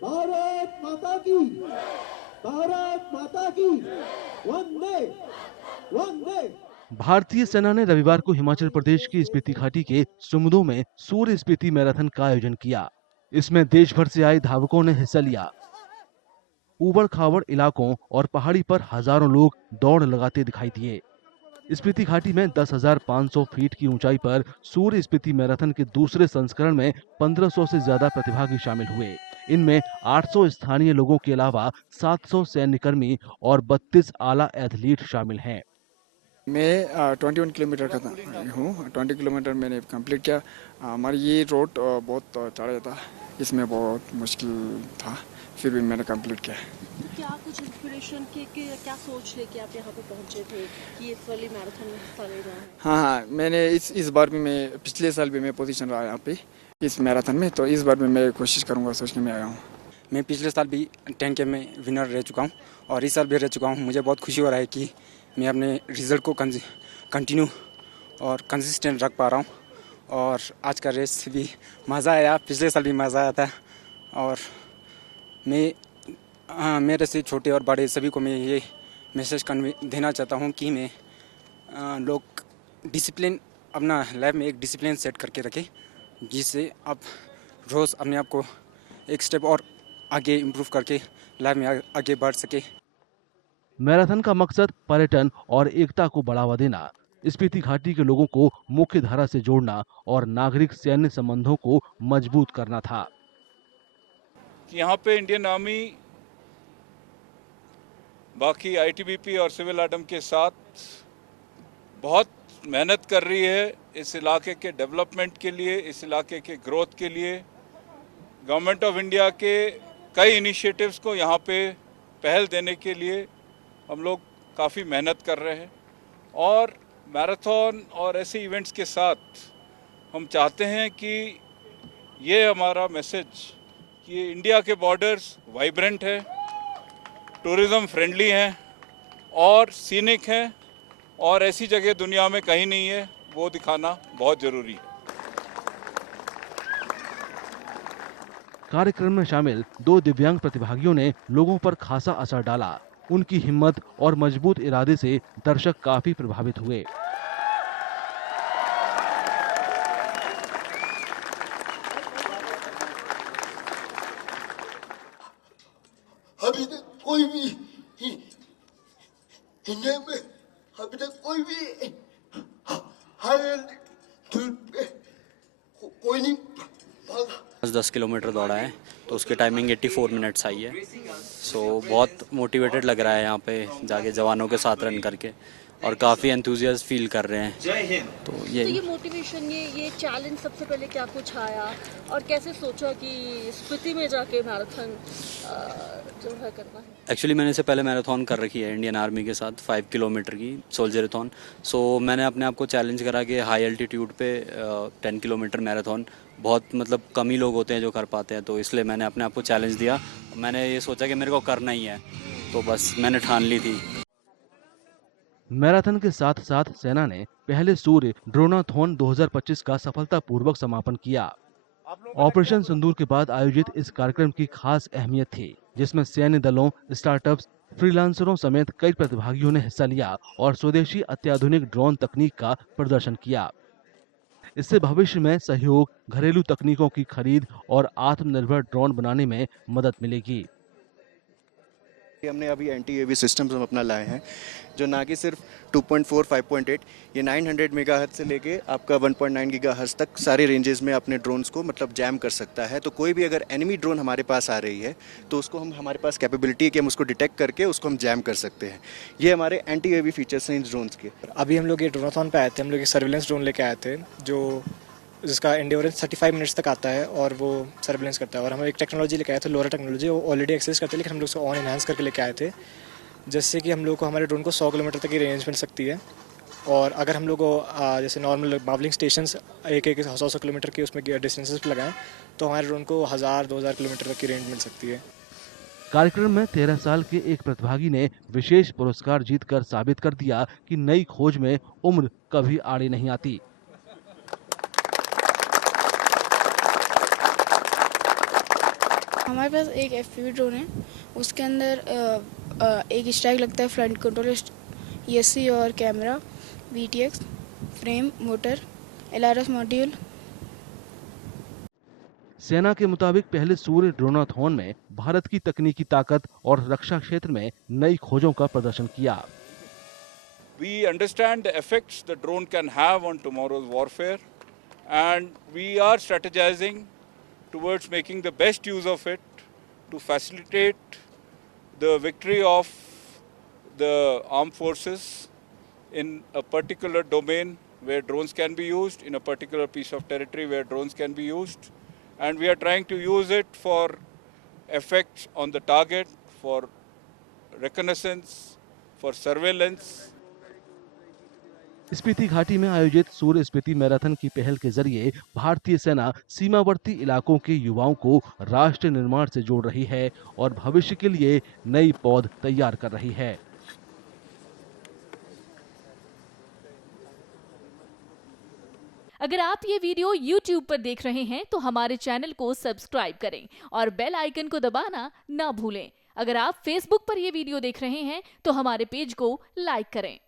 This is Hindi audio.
भारत माता की, भारत माता की, वंदे वंदे। भारतीय सेना ने रविवार को हिमाचल प्रदेश की स्पीति घाटी के सुमदो में सूर्य स्पीति मैराथन का आयोजन किया। इसमें देश भर से आए धावकों ने हिस्सा लिया। ऊबड़ खाबड़ इलाकों और पहाड़ी पर हजारों लोग दौड़ लगाते दिखाई दिए। स्पीति घाटी में 10,500 फीट की ऊंचाई पर सूर्य स्पीति मैराथन के दूसरे संस्करण में 1500 से ज्यादा प्रतिभागी शामिल हुए। इनमें 800 स्थानीय लोगों के अलावा 700 सैन्यकर्मी और 32 आला एथलीट शामिल हैं। मैं 21 किलोमीटर का हूँ। 20 किलोमीटर मैंने कंप्लीट किया। हमारी ये रोड बहुत चढ़ा था, इसमें बहुत मुश्किल था, फिर भी मैंने कंप्लीट किया। तो क्या कुछ इंस्पिरेशन के क्या सोच लेके आप यहाँ पे पहुँचे थे कि इस वाली मैराथन में हिस्सा ले रहे हैं? हाँ, मैंने इस बार भी, मैं पिछले साल भी मैं पोजीशन रहा यहाँ पे इस मैराथन में, तो इस बार भी मैं कोशिश करूँगा, सोच के मैं आया हूँ। मैं पिछले साल भी 10K में विनर रह चुका हूँ और इस साल भी रह चुका हूँ। मुझे बहुत खुशी हो रहा है कि मैं अपने रिजल्ट को कंटिन्यू और कंसिस्टेंट रख पा रहा हूँ। और आज का रेस भी मज़ा आया, पिछले साल भी मज़ा आया था। और मैं मेरे से छोटे और बड़े सभी को मैं ये मैसेज देना चाहता हूँ कि मैं लोग डिसिप्लिन अपना लाइफ में एक डिसिप्लिन सेट करके रखें, जिससे आप रोज़ अपने आप को एक स्टेप और आगे इम्प्रूव करके लाइफ में आगे बढ़ सके। मैराथन का मकसद पर्यटन और एकता को बढ़ावा देना, स्पीति घाटी के लोगों को मुख्य धारा से जोड़ना और नागरिक सैन्य संबंधों को मजबूत करना था। यहाँ पे इंडियन आर्मी बाकी आईटीबीपी और सिविल एडम के साथ बहुत मेहनत कर रही है इस इलाके के डेवलपमेंट के लिए, इस इलाके के ग्रोथ के लिए। गवर्नमेंट ऑफ इंडिया के कई इनिशिएटिव्स को यहाँ पे पहल देने के लिए हम लोग काफ़ी मेहनत कर रहे हैं और मैराथन और ऐसे इवेंट्स के साथ हम चाहते हैं कि ये हमारा मैसेज कि इंडिया के बॉर्डर्स वाइब्रेंट है, टूरिज़्म फ्रेंडली हैं और सीनिक हैं और ऐसी जगह दुनिया में कहीं नहीं है, वो दिखाना बहुत ज़रूरी है। कार्यक्रम में शामिल 2 दिव्यांग प्रतिभागियों ने लोगों पर खासा असर डाला। उनकी हिम्मत और मजबूत इरादे से दर्शक काफी प्रभावित हुए। अभी तक कोई भी इंडिया में अभी तक कोई भी कोई नहीं 10 किलोमीटर दौड़ा है, तो उसकी टाइमिंग 84 मिनट्स आई है। सो बहुत मोटिवेटेड लग रहा है यहाँ पे जाके जवानों के साथ रन करके और काफ़ी एंथुजियास्ट फील कर रहे हैं। तो ये मोटिवेशन, ये चैलेंज सबसे पहले क्या कुछ आया और कैसे सोचा कि स्पीति में जाके मैराथन जो है करना है? एक्चुअली मैंने इससे पहले मैराथन कर रखी है इंडियन आर्मी के साथ 5 किलोमीटर की सोल्जरथॉन। सो मैंने अपने आप को चैलेंज करा कि हाई एल्टीट्यूड पे 10 किलोमीटर मैराथन बहुत मतलब कम ही लोग होते हैं जो कर पाते हैं, तो इसलिए मैंने अपने आप को चैलेंज दिया। मैंने ये सोचा कि मेरे को करना ही है, तो बस मैंने ठान ली थी। मैराथन के साथ साथ सेना ने पहले सूर्य ड्रोनाथॉन 2025 का सफलतापूर्वक समापन किया। ऑपरेशन सिंदूर के बाद आयोजित इस कार्यक्रम की खास अहमियत थी, जिसमें सैन्य दलों, स्टार्टअप्स, फ्रीलांसरों समेत कई प्रतिभागियों ने हिस्सा लिया और स्वदेशी अत्याधुनिक ड्रोन तकनीक का प्रदर्शन किया। इससे भविष्य में सहयोग, घरेलू तकनीकों की खरीद और आत्मनिर्भर ड्रोन बनाने में मदद मिलेगी। हमने अभी एंटी-यूएवी सिस्टम्स हम अपना लाए हैं, जो ना कि सिर्फ 2.4, 5.8, ये 900 मेगाहर्ट्ज से लेके आपका 1.9 गीगाहर्ट्ज तक सारे रेंजेस में अपने ड्रोन्स को मतलब जैम कर सकता है। तो कोई भी अगर एनिमी ड्रोन हमारे पास आ रही है तो उसको हमारे पास कैपेबिलिटी है कि हम उसको डिटेक्ट करके उसको हम जैम कर सकते हैं। ये हमारे एंटी-यूएवी फीचर्स हैं इन ड्रोन्स के। अभी हम लोग ये ड्रोनाथॉन पे आए थे, हम लोग एक सर्विलेंस ड्रोन लेके आए थे जिसका एंड्योरेंस 35 मिनट्स तक आता है और वो सर्विलेंस करता है। और हम एक टेक्नोलॉजी लेके आए थे, लोरा टेक्नोलॉजी, वो ऑलरेडी एक्सेस करते हैं, लेकिन हम लोग उसको ऑन एनहांस करके लेके आए थे, जिससे कि हम लोग को हमारे ड्रोन को 100 किलोमीटर तक की रेंज मिल सकती है। और अगर हम लोग को जैसे नॉर्मल बावलिंग स्टेशंस एक 100 किलोमीटर के उसमें डिस्टेंसेस पर लगाएं तो हमारे ड्रोन को 1000-2000 किलोमीटर तक की रेंज मिल सकती है। कार्यक्रम में 13 साल के एक प्रतिभागी ने विशेष पुरस्कार जीतकर साबित कर दिया कि नई खोज में उम्र कभी आड़े नहीं आती। हमारे पास एक FPV ड्रोन है, उसके अंदर एक स्ट्राइक लगता है, फ्रंट कंट्रोल, ESC और camera, VTX, frame, motor, LRS module. सेना के मुताबिक पहले सूर्य ड्रोनाथॉन में भारत की तकनीकी ताकत और रक्षा क्षेत्र में नई खोजों का प्रदर्शन किया। We understand the effects the drone can have on tomorrow's warfare, and we are strategizing towards making the best use of it to facilitate the victory of the armed forces in a particular domain where drones can be used, in a particular piece of territory where drones can be used, and we are trying to use it for effects on the target, for reconnaissance, for surveillance. Spiti घाटी में आयोजित सूर्य स्पीति मैराथन की पहल के जरिए भारतीय सेना सीमावर्ती इलाकों के युवाओं को राष्ट्र निर्माण से जोड़ रही है और भविष्य के लिए नई पौध तैयार कर रही है। अगर आप ये वीडियो YouTube पर देख रहे हैं तो हमारे चैनल को सब्सक्राइब करें और बेल आइकन को दबाना ना भूलें। अगर आप Facebook पर ये वीडियो देख रहे हैं तो हमारे पेज को लाइक करें।